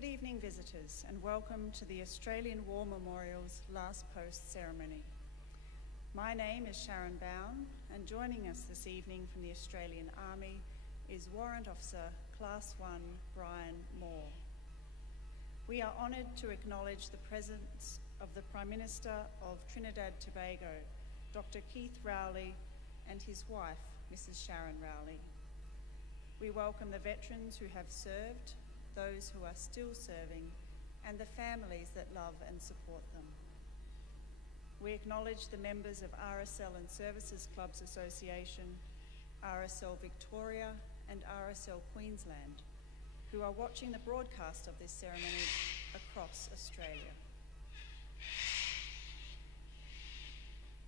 Good evening, visitors, and welcome to the Australian War Memorial's Last Post ceremony. My name is Sharon Bown, and joining us this evening from the Australian Army is Warrant Officer Class 1 Brian Moore. We are honoured to acknowledge the presence of the Prime Minister of Trinidad Tobago, Dr. Keith Rowley, and his wife, Mrs. Sharon Rowley. We welcome the veterans who have served, those who are still serving, and the families that love and support them. We acknowledge the members of RSL and Services Clubs Association, RSL Victoria and RSL Queensland, who are watching the broadcast of this ceremony across Australia.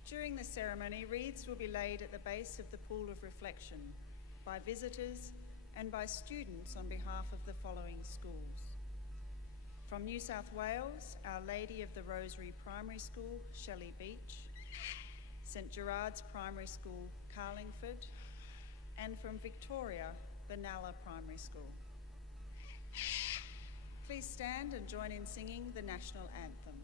During the ceremony, wreaths will be laid at the base of the Pool of Reflection by visitors and by students on behalf of the following schools. From New South Wales, Our Lady of the Rosary Primary School, Shelley Beach, St Gerard's Primary School, Carlingford, and from Victoria, Benalla Primary School. Please stand and join in singing the National Anthem.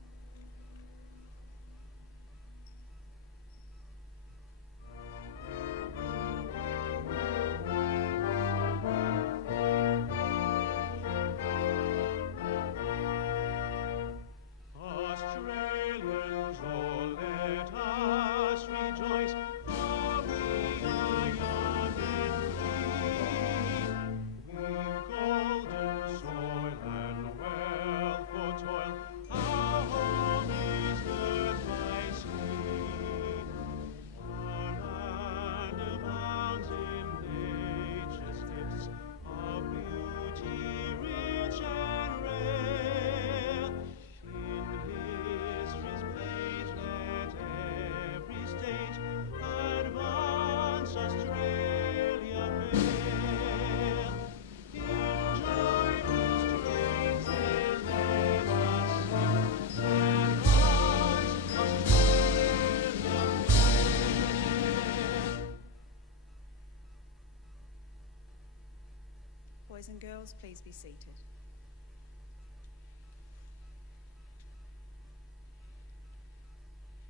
Boys and girls, please be seated.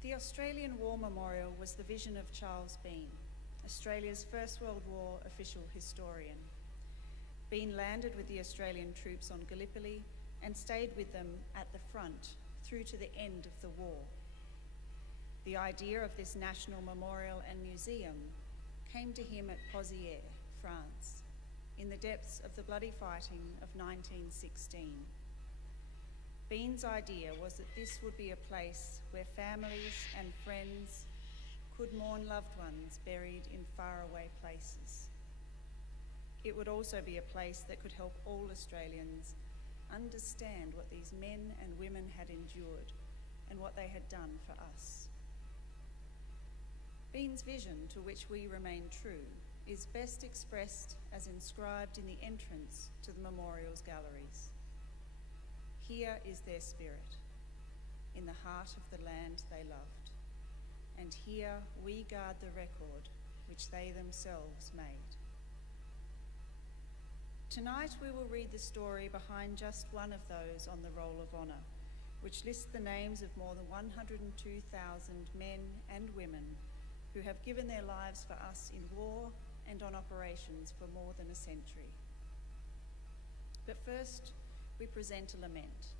The Australian War Memorial was the vision of Charles Bean, Australia's First World War official historian. Bean landed with the Australian troops on Gallipoli and stayed with them at the front through to the end of the war. The idea of this national memorial and museum came to him at Pozières, France, in the depths of the bloody fighting of 1916. Bean's idea was that this would be a place where families and friends could mourn loved ones buried in faraway places. It would also be a place that could help all Australians understand what these men and women had endured and what they had done for us. Bean's vision, to which we remain true, is best expressed as inscribed in the entrance to the memorial's galleries. Here is their spirit, in the heart of the land they loved, and here we guard the record which they themselves made. Tonight we will read the story behind just one of those on the Roll of Honour, which lists the names of more than 102,000 men and women who have given their lives for us in war and on operations for more than a century. But first, we present a lament,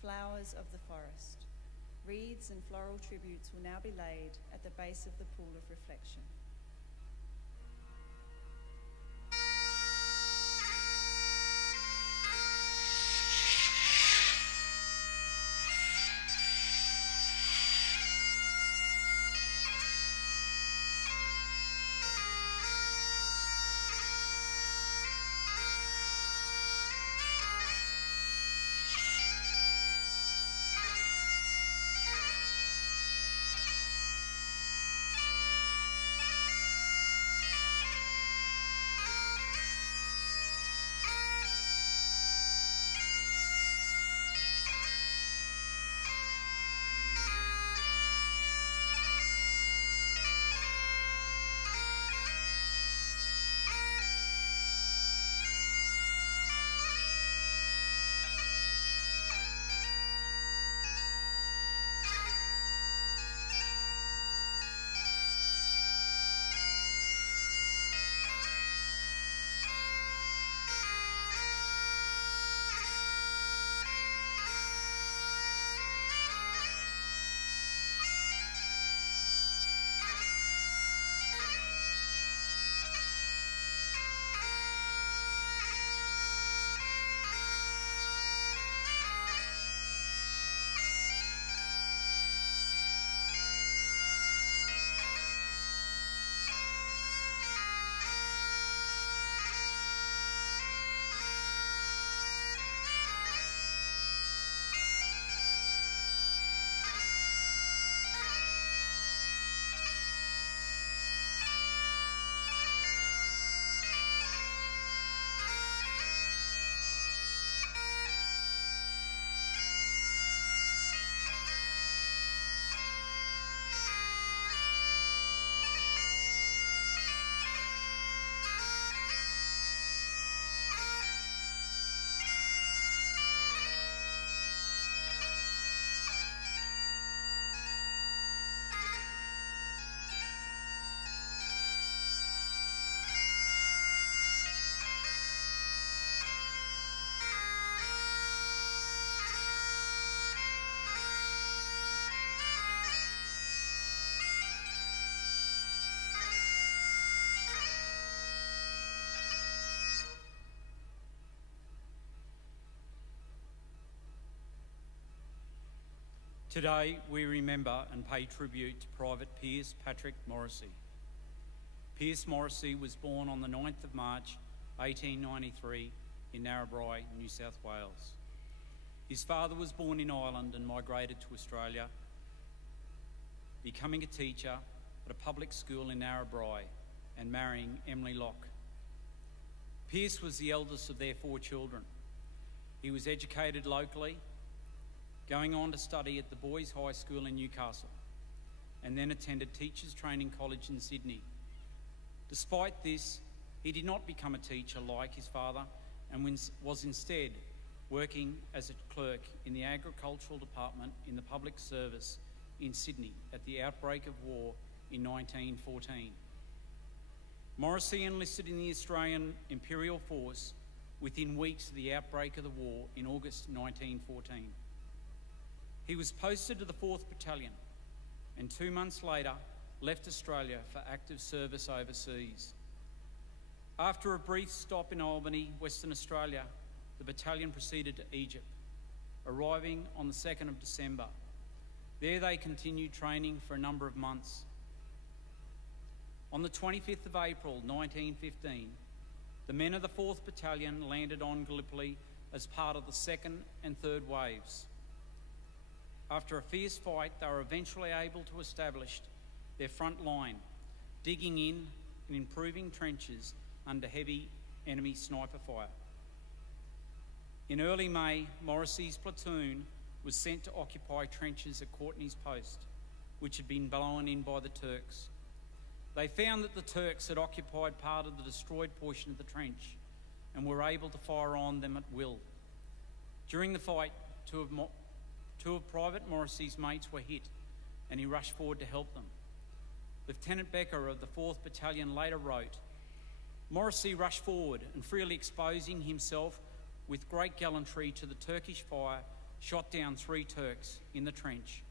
Flowers of the Forest. Wreaths and floral tributes will now be laid at the base of the Pool of Reflection. Today we remember and pay tribute to Private Pierce Patrick Morrissey. Pierce Morrissey was born on the 9th of March 1893 in Narrabri, New South Wales. His father was born in Ireland and migrated to Australia, becoming a teacher at a public school in Narrabri and marrying Emily Locke. Pierce was the eldest of their 4 children. He was educated locally, going on to study at the Boys High School in Newcastle, and then attended Teachers Training College in Sydney. Despite this, he did not become a teacher like his father and was instead working as a clerk in the agricultural department in the public service in Sydney at the outbreak of war in 1914. Morrissey enlisted in the Australian Imperial Force within weeks of the outbreak of the war in August 1914. He was posted to the 4th Battalion and 2 months later left Australia for active service overseas. After a brief stop in Albany, Western Australia, the battalion proceeded to Egypt, arriving on the 2nd of December. There they continued training for a number of months. On the 25th of April 1915, the men of the 4th Battalion landed on Gallipoli as part of the 2nd and 3rd waves. After a fierce fight, they were eventually able to establish their front line, digging in and improving trenches under heavy enemy sniper fire. In early May, Morrissey's platoon was sent to occupy trenches at Courtney's Post, which had been blown in by the Turks. They found that the Turks had occupied part of the destroyed portion of the trench and were able to fire on them at will. During the fight, two of Private Morrissey's mates were hit, and he rushed forward to help them. Lieutenant Becker of the 4th Battalion later wrote, "Morrissey rushed forward and, freely exposing himself with great gallantry to the Turkish fire, shot down 3 Turks in the trench.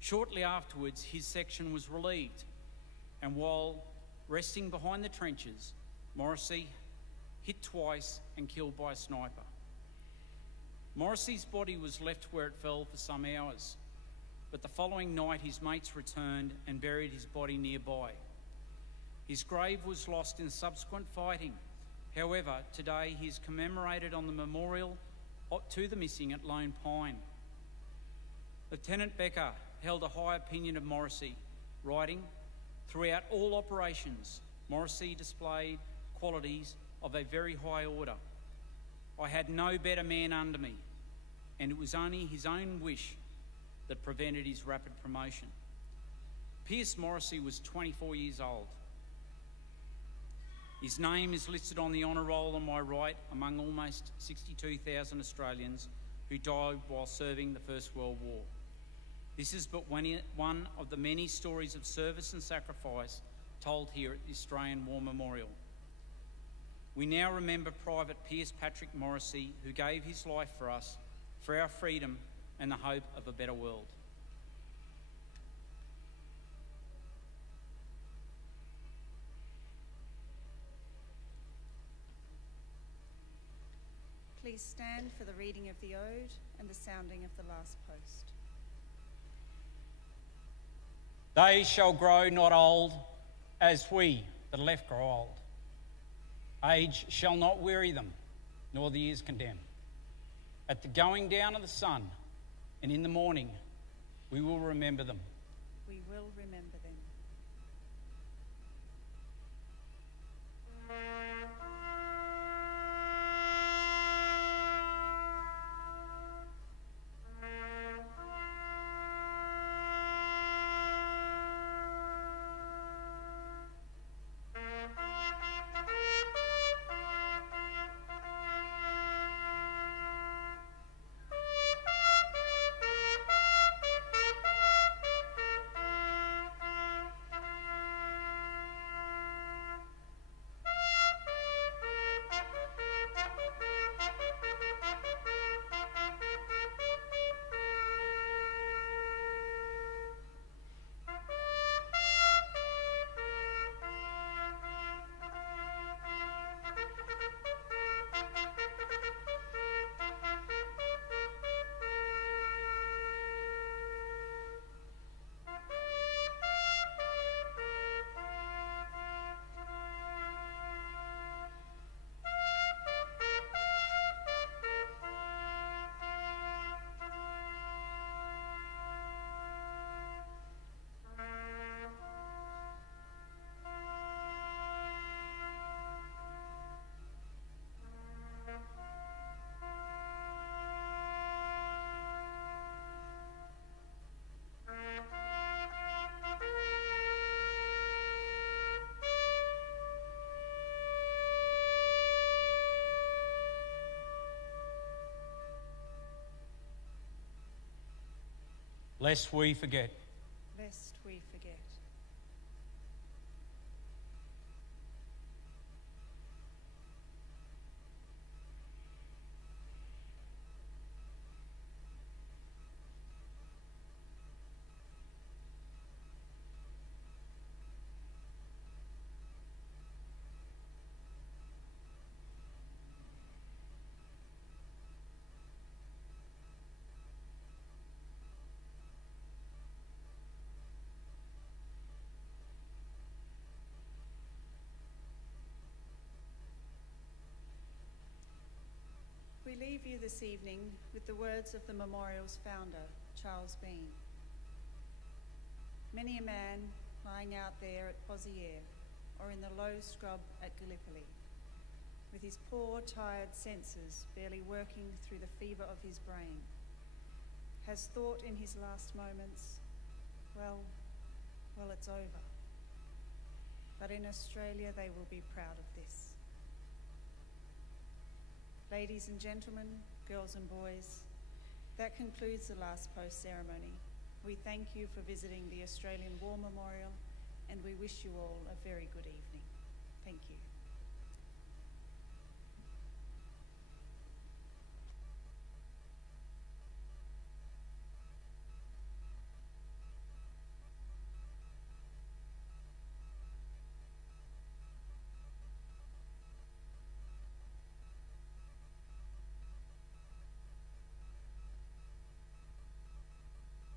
Shortly afterwards, his section was relieved, and while resting behind the trenches, Morrissey hit twice and killed by a sniper. Morrissey's body was left where it fell for some hours, but the following night his mates returned and buried his body nearby. His grave was lost in subsequent fighting. However, today he is commemorated on the memorial to the missing at Lone Pine. Lieutenant Becker held a high opinion of Morrissey, writing, "Throughout all operations, Morrissey displayed qualities of a very high order. I had no better man under me, and it was only his own wish that prevented his rapid promotion." Pierce Morrissey was 24 years old. His name is listed on the honour roll on my right among almost 62,000 Australians who died while serving the First World War. This is but one of the many stories of service and sacrifice told here at the Australian War Memorial. We now remember Private Pierce Patrick Morrissey, who gave his life for us, for our freedom and the hope of a better world. Please stand for the reading of the Ode and the sounding of the last post. They shall grow not old as we that are left grow old. Age shall not weary them, nor the years condemn. At the going down of the sun and in the morning, we will remember them. We will remember them. lest we forget. Lest we forget. We leave you this evening with the words of the memorial's founder, Charles Bean. Many a man lying out there at Poziere or in the low scrub at Gallipoli, with his poor, tired senses barely working through the fever of his brain, has thought in his last moments, well, it's over. But in Australia, they will be proud of this. Ladies and gentlemen, girls and boys, that concludes the last post ceremony. We thank you for visiting the Australian War Memorial, and we wish you all a very good evening. Thank you.